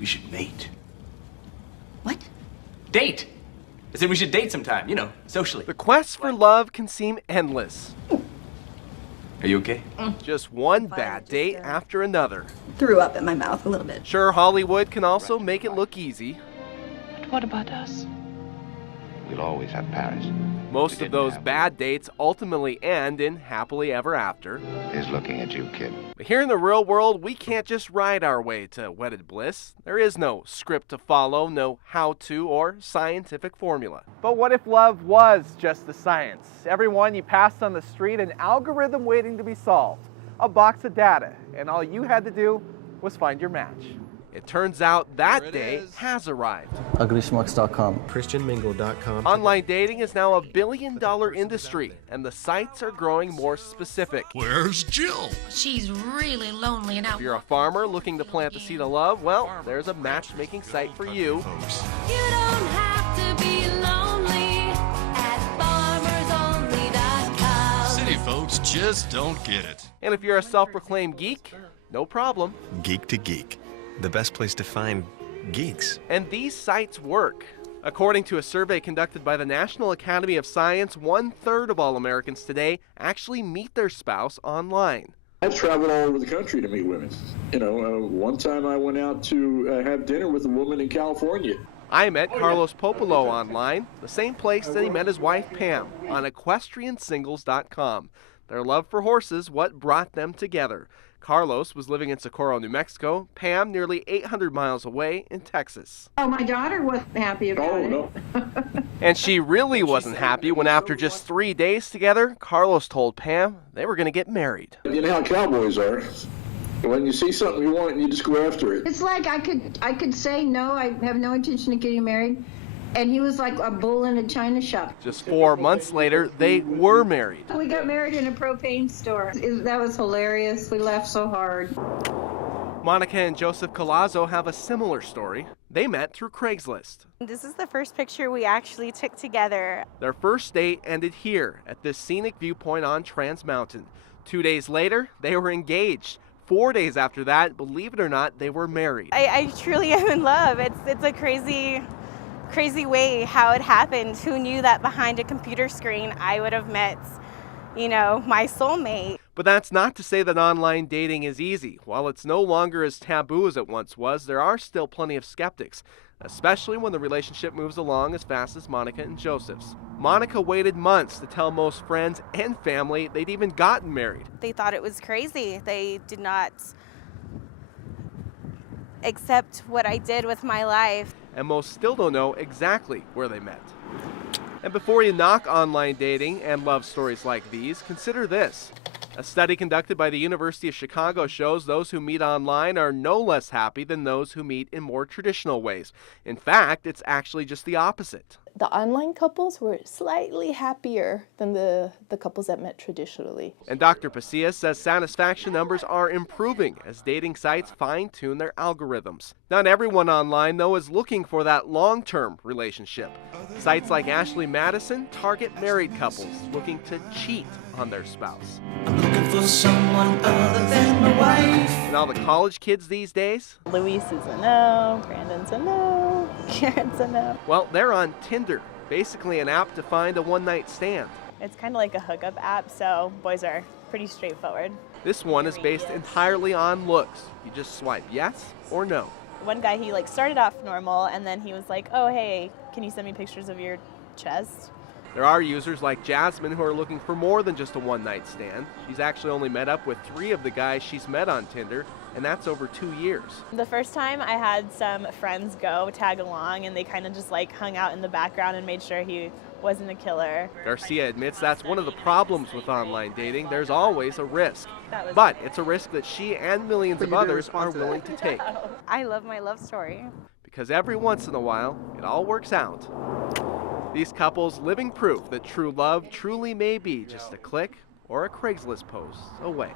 We should mate. What? Date! I said we should date sometime, you know, socially. The quest for love can seem endless. Are you okay? Just one bad date after another. Threw up in my mouth a little bit. Sure, Hollywood can also make it look easy. But what about us? We'll always have Paris. Most of those bad dates ultimately end in happily ever after. He's looking at you, kid. But here in the real world, we can't just ride our way to wedded bliss. There is no script to follow, no how-to or scientific formula. But what if love was just the science? Everyone you passed on the street, an algorithm waiting to be solved, a box of data, and all you had to do was find your match. It turns out that day has arrived. UglySchmucks.com. ChristianMingle.com. Online dating is now a billion-dollar industry, and the sites are growing more specific. Where's Jill? She's really lonely and out. If you're a farmer looking to plant the seed of love, well, there's a matchmaking site for you. You don't have to be lonely at farmersonly.com. City folks just don't get it. And if you're a self-proclaimed geek, no problem. Geek to Geek. The best place to find geeks. And these sites work. According to a survey conducted by the National Academy of Science, 1/3 of all Americans today actually meet their spouse online. I've traveled all over the country to meet women. You know, one time I went out to have dinner with a woman in California. I met Carlos Popolo online, the same place that he met his wife Pam, on equestriansingles.com. Their love for horses what brought them together. Carlos was living in Socorro, New Mexico. Pam nearly 800 miles away in Texas. Oh, my daughter wasn't happy about it. No. And she really wasn't happy when after just 3 days together, Carlos told Pam they were going to get married. You know how cowboys are. When you see something you want, you just go after it. It's like I could say no, I have no intention of getting married. And he was like a bull in a china shop. Just 4 months later, they were married. We got married in a propane store. That was hilarious. We laughed so hard. Monica and Joseph Collazo have a similar story. They met through Craigslist. This is the first picture we actually took together. Their first date ended here at this scenic viewpoint on Trans Mountain. 2 days later, they were engaged. 4 days after that, believe it or not, they were married. I truly am in love. It's a crazy way how it happened. Who knew that behind a computer screen I would have met, my soulmate. But that's not to say that online dating is easy. While it's no longer as taboo as it once was, there are still plenty of skeptics, especially when the relationship moves along as fast as Monica and Joseph's. Monica waited months to tell most friends and family they'd even gotten married. They thought it was crazy. They did not accept what I did with my life. And most still don't know exactly where they met. And before you knock online dating and love stories like these, consider this. A study conducted by the University of Chicago shows those who meet online are no less happy than those who meet in more traditional ways. In fact, it's actually just the opposite. The online couples were slightly happier than the couples that met traditionally. And Dr. Pasillas says satisfaction numbers are improving as dating sites fine-tune their algorithms. Not everyone online, though, is looking for that long-term relationship. Sites like Ashley Madison target married couples looking to cheat on their spouse. I'm looking for someone other than my wife. And all the college kids these days? Luis is a no, Brandon's a no, Karen's a no. Well, they're on Tinder, basically an app to find a one-night stand. It's kind of like a hookup app, so boys are pretty straightforward. This one is based entirely on looks. You just swipe yes or no. One guy, he started off normal, and then he was like, oh, hey, can you send me pictures of your chest? There are users like Jasmine who are looking for more than just a one-night stand. She's actually only met up with 3 of the guys she's met on Tinder, and that's over 2 years. The first time I had some friends go tag along, and they kind of just hung out in the background and made sure he wasn't a killer. Garcia admits that's one of the problems with online dating. There's always a risk. But it's a risk that she and millions of others are willing to take. I love my love story. Because every once in a while, it all works out. These couples living proof that true love truly may be just a click or a Craigslist post away.